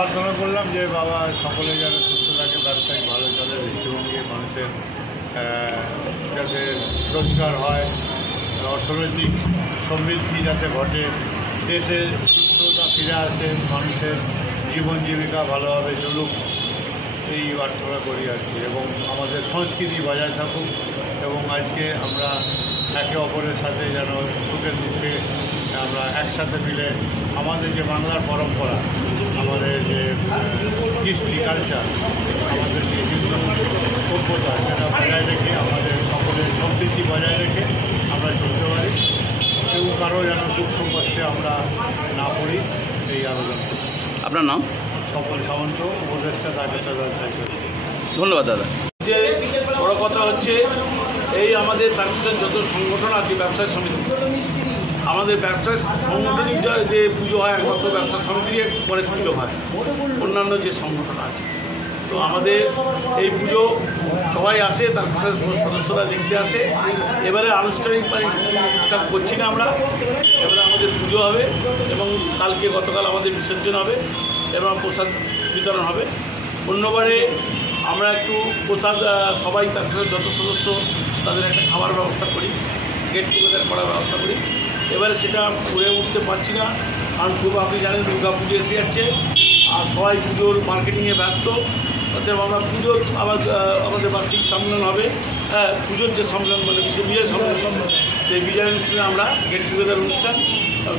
প্রার্থনা করলাম যে বাবা সকলে যেন সুস্থ থাকে, ব্যবসায়িক ভালো চলে, দৃষ্টিভঙ্গি মানুষের যাতে রোজগার হয়, অর্থনৈতিক সমৃদ্ধি যাতে ঘটে, দেশে সুস্থতা ফিরে আসে, মানুষের জীবন জীবিকা ভালোভাবে চলুক, এই প্রার্থনা করি আর কি। এবং আমাদের সংস্কৃতি বজায় থাকুক এবং আজকে আমরা একে অপরের সাথে যেন সুখে দুঃখে আমরা একসাথে মিলে আমাদের যে বাংলার পরম্পরা, আমাদের যে কৃষ্টি কালচার, আমাদের যে হিন্দু সভ্যতা, সেটা বজায় রেখে আমাদের সকলের সম্প্রীতি বজায় রেখে আমরা চলতে পারি। কেউ কারো যেন দুঃখ কষ্টে আমরা না পড়ি, এই আবেদন করি। আপনার নাম? সকল সামন্ত, উপদেষ্টা তারকেশ্বর ব্যবসায়ী। ধন্যবাদ দাদা। যে বড় কথা হচ্ছে এই আমাদের তারকেশ্বর যত সংগঠন আছে ব্যবসায়ী সমিতি, আমাদের ব্যবসায়ী সংগঠনই যে পুজো হয় একমাত্র ব্যবসা সমিতির পরে পুজো হয়, অন্যান্য যে সংগঠন আছে। তো আমাদের এই পুজো সবাই আসে, তারকেশ্বর সদস্যরা দেখতে আসে। এবারে আনুষ্ঠানিক অনুষ্ঠান করছি না আমরা, এবারে আমাদের পুজো হবে এবং গতকাল আমাদের বিসর্জন হবে এবং প্রসাদ বিতরণ হবে। অন্যবারে আমরা একটু প্রসাদ সবাই তারকেশ্বর যত সদস্য তাদের একটা খাবার ব্যবস্থা করি, গেট টুগেদার করার ব্যবস্থা করি। এবারে সেটা করে উঠতে পারছি না, কারণ খুব আপনি জানেন দুর্গা পুজো এসে যাচ্ছে আর সবাই পুজোর মার্কেটিংয়ে ব্যস্ত। অতএব আমরা পুজোর আবার আমাদের বার্ষিক সম্মেলন হবে, পুজোর যে সম্মেলন মানে বিজয় সম্মেলন, সেই বিজয় অনুষ্ঠানে আমরা গেট টুগেদার অনুষ্ঠান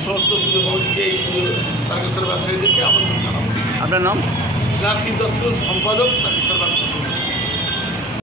সমস্ত পুজো কমিটিকে এই পুজো তারকেশ্বর ব্যবসায়ীদেরকে আমন্ত্রণ জানাবো। আপনার নাম? শ্রী দত্ত, সম্পাদক তারকেশ্বর ব্যবসা।